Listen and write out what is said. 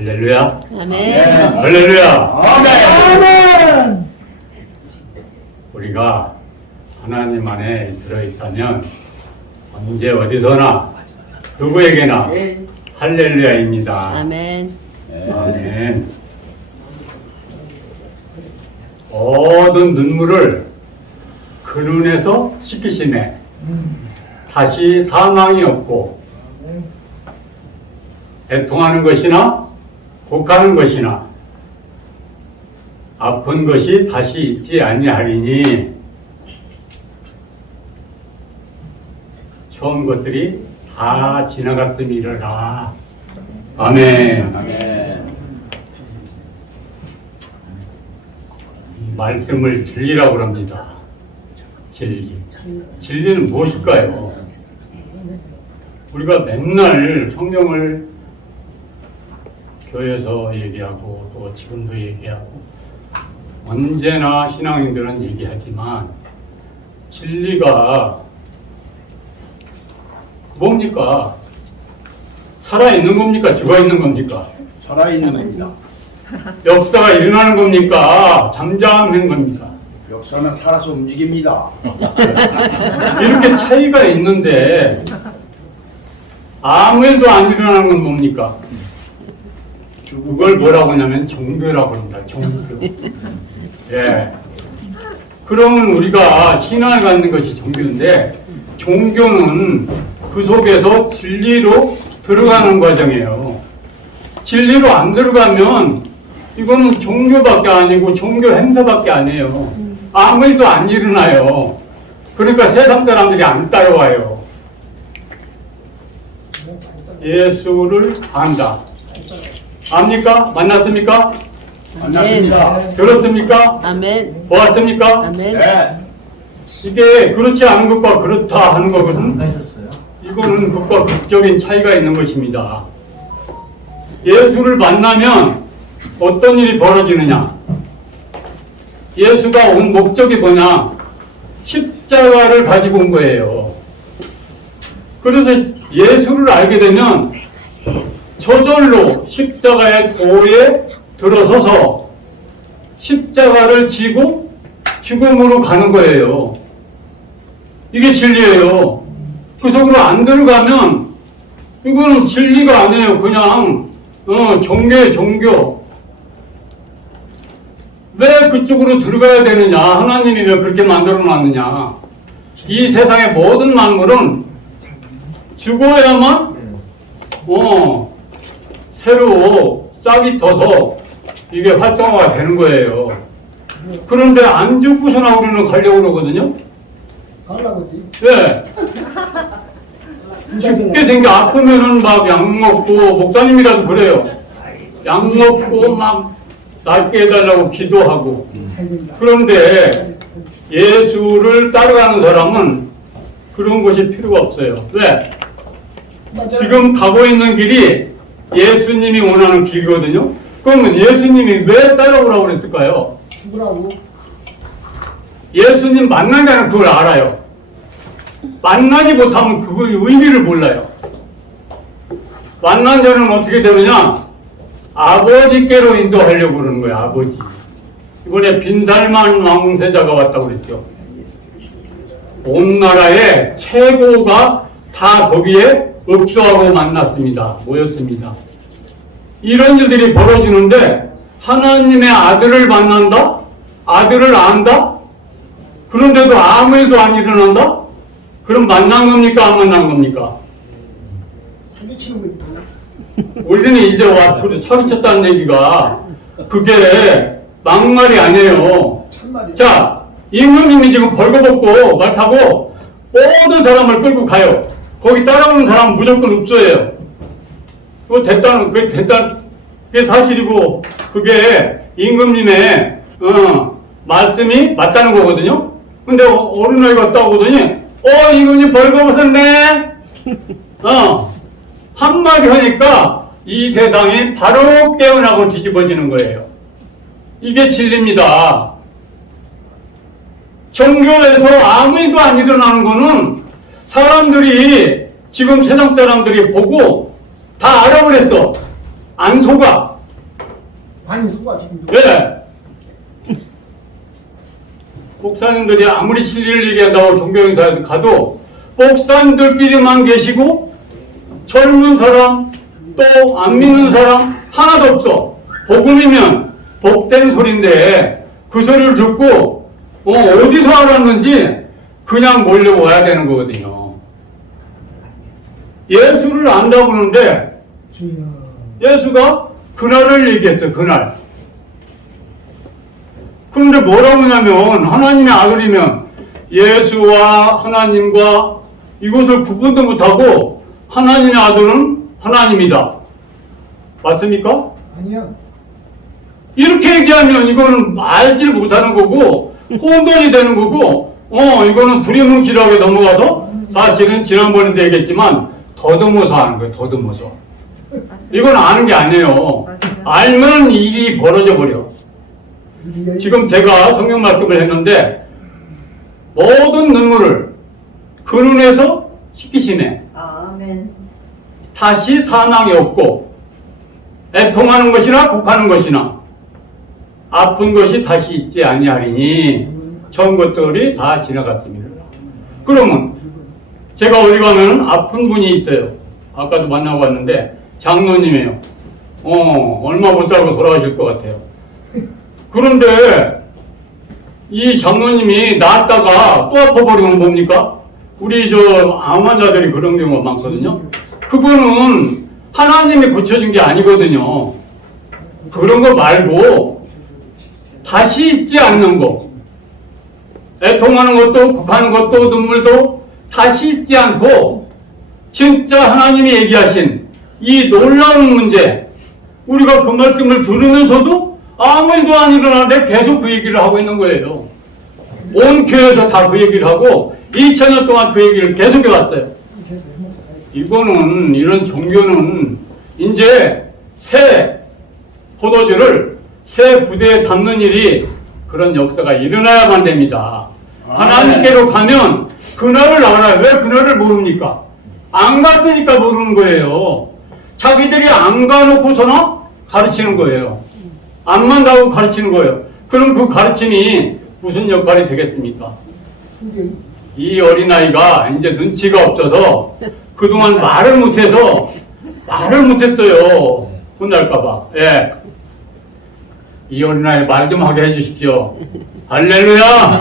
할렐루야. 아멘. 할렐루야. 아멘. 우리가 하나님 안에 들어있다면 언제 어디서나 누구에게나 할렐루야입니다. 아멘. 아멘. 모든 눈물을 그 눈에서 씻기시네. 다시 사망이 없고 애통하는 것이나 곡하는 것이나 아픈 것이 다시 있지 아니하리니 처음 것들이 다 지나갔음이러라. 아멘. 아멘. 말씀을 진리라고 합니다. 진리. 진리는 무엇일까요? 우리가 맨날 성경을 교회에서 얘기하고 또 지금도 얘기하고 언제나 신앙인들은 얘기하지만 진리가 뭡니까? 살아있는 겁니까? 죽어있는 겁니까? 살아있는 겁니다. 역사가 일어나는 겁니까? 잠잠한 겁니까? 역사는 살아서 움직입니다. 이렇게 차이가 있는데 아무 일도 안 일어나는 건 뭡니까? 그걸 뭐라고 하냐면 종교라고 합니다. 종교. 예. 그러면 우리가 신앙을 갖는 것이 종교인데 종교는 그 속에서 진리로 들어가는 과정이에요. 진리로 안 들어가면 이거는 종교밖에 아니고 종교 행사밖에 아니에요. 아무 일도 안 일어나요. 그러니까 세상 사람들이 안 따라와요. 예수를 안다. 압니까? 만났습니까? 만났습니다. 들었습니까? 아멘. 보았습니까? 아멘. 네. 이게 그렇지 않은 것과 그렇다 하는 거거든. 이거는 극과 극적인 차이가 있는 것입니다. 예수를 만나면 어떤 일이 벌어지느냐? 예수가 온 목적이 뭐냐? 십자가를 가지고 온 거예요. 그래서 예수를 알게 되면 저절로 십자가의 도에 들어서서 십자가를 지고 죽음으로 가는 거예요. 이게 진리예요. 그 속으로 안 들어가면 이거는 진리가 아니에요. 그냥 종교예요, 종교. 왜 그쪽으로 들어가야 되느냐? 하나님이 왜 그렇게 만들어 놨느냐? 이 세상의 모든 만물은 죽어야만 새로 싹이 터서 이게 활성화가 되는 거예요. 그런데 안 죽고서나 우리는 가려고 그러거든요. 가려고지. 네. 죽게 생겨 아프면은 막 약 먹고, 목사님이라도 그래요. 약 먹고 막 낫게 해달라고 기도하고. 그런데 예수를 따라가는 사람은 그런 것이 필요가 없어요. 왜? 지금 가고 있는 길이 예수님이 원하는 길이거든요. 그러면 예수님이 왜 따라오라고 그랬을까요? 죽으라고. 예수님 만난 자는 그걸 알아요. 만나지 못하면 그걸 의미를 몰라요. 만난 자는 어떻게 되느냐? 아버지께로 인도하려고 그러는 거예요. 아버지. 이번에 빈살만 왕세자가 왔다고 그랬죠. 온 나라의 최고가 다 거기에 읍소하고 만났습니다. 모였습니다. 이런 일들이 벌어지는데 하나님의 아들을 만난다? 아들을 안다? 그런데도 아무 일도 안 일어난다? 그럼 만난 겁니까? 안 만난 겁니까? 사기치는 거 있고. 우리는 이제 와 서리쳤다는 얘기가 그게 막말이 아니에요. 참말이야. 자, 임금님이 지금 벌거벗고 말 타고 모든 사람을 끌고 가요. 거기 따라오는 사람은 무조건 읍소예요. 그게 사실이고 그게 임금님의 말씀이 맞다는 거거든요. 근데 어린아이 갔다 오더니 임금님 벌거벗었네. 한마디 하니까 이 세상이 바로 깨어나고 뒤집어지는 거예요. 이게 진리입니다. 종교에서 아무 일도 안 일어나는 거는 사람들이 지금 세상 사람들이 보고 다 알아버렸어. 안 속아. 많이 속아 지금도. 예. 목사님들이 아무리 진리를 얘기한다고 종교행사에 가도 목사님들끼리만 계시고 젊은 사람 또 안 믿는 사람 하나도 없어. 복음이면 복된 소리인데 그 소리를 듣고 어디서 알았는지 그냥 몰려와야 되는 거거든요. 예수를 안다고 하는데 주여. 예수가 그날을 얘기했어요. 그날. 그런데 뭐라고 하냐면 하나님의 아들이면 예수와 하나님과 이것을 구분도 못하고 하나님의 아들은 하나님이다. 맞습니까? 아니야. 이렇게 얘기하면 이거는 알지를 못하는 거고 혼돈이 되는 거고 이거는 두리뭉실하게 넘어가서 사실은 지난번에도 얘기했지만 더듬어서 하는 거예요. 더듬어서. 이건 아는 게 아니에요. 알면 이 일이 벌어져 버려. 지금 제가 성경 말씀을 했는데 모든 눈물을 그 눈에서 씻기시네. 아멘. 다시 사망이 없고 애통하는 것이나 곡하는 것이나 아픈 것이 다시 있지 아니하리니 처음 것들이 다 지나갔습니다. 그러면 제가 어디 가면 아픈 분이 있어요. 아까도 만나고 왔는데 장로님이에요. 얼마 못 살고 돌아가실 것 같아요. 그런데 이 장로님이 나았다가 또 아파버리면 뭡니까? 우리 암 환자들이 그런 경우가 많거든요. 그거는 하나님이 고쳐준 게 아니거든요. 그런 거 말고 다시 잊지 않는 거. 애통하는 것도 곡하는 것도 눈물도 다시 잊지 않고 진짜 하나님이 얘기하신 이 놀라운 문제, 우리가 그 말씀을 들으면서도 아무 일도 안 일어나는데 계속 그 얘기를 하고 있는 거예요. 온 교회에서 다 그 얘기를 하고 2000년 동안 그 얘기를 계속 해왔어요. 이거는 이런 종교는 이제 새 포도주를 새 부대에 담는 일이 그런 역사가 일어나야만 됩니다. 하나님께로 가면 그날을 알아요. 왜 그날을 모릅니까? 안 갔으니까 모르는 거예요. 자기들이 안 가놓고서나 가르치는 거예요. 안만 가고 가르치는 거예요. 그럼 그 가르침이 무슨 역할이 되겠습니까? 이 어린아이가 이제 눈치가 없어서 그동안 말을 못했어요. 혼날까봐. 예. 이 어린아이 말 좀 하게 해주십시오. 할렐루야!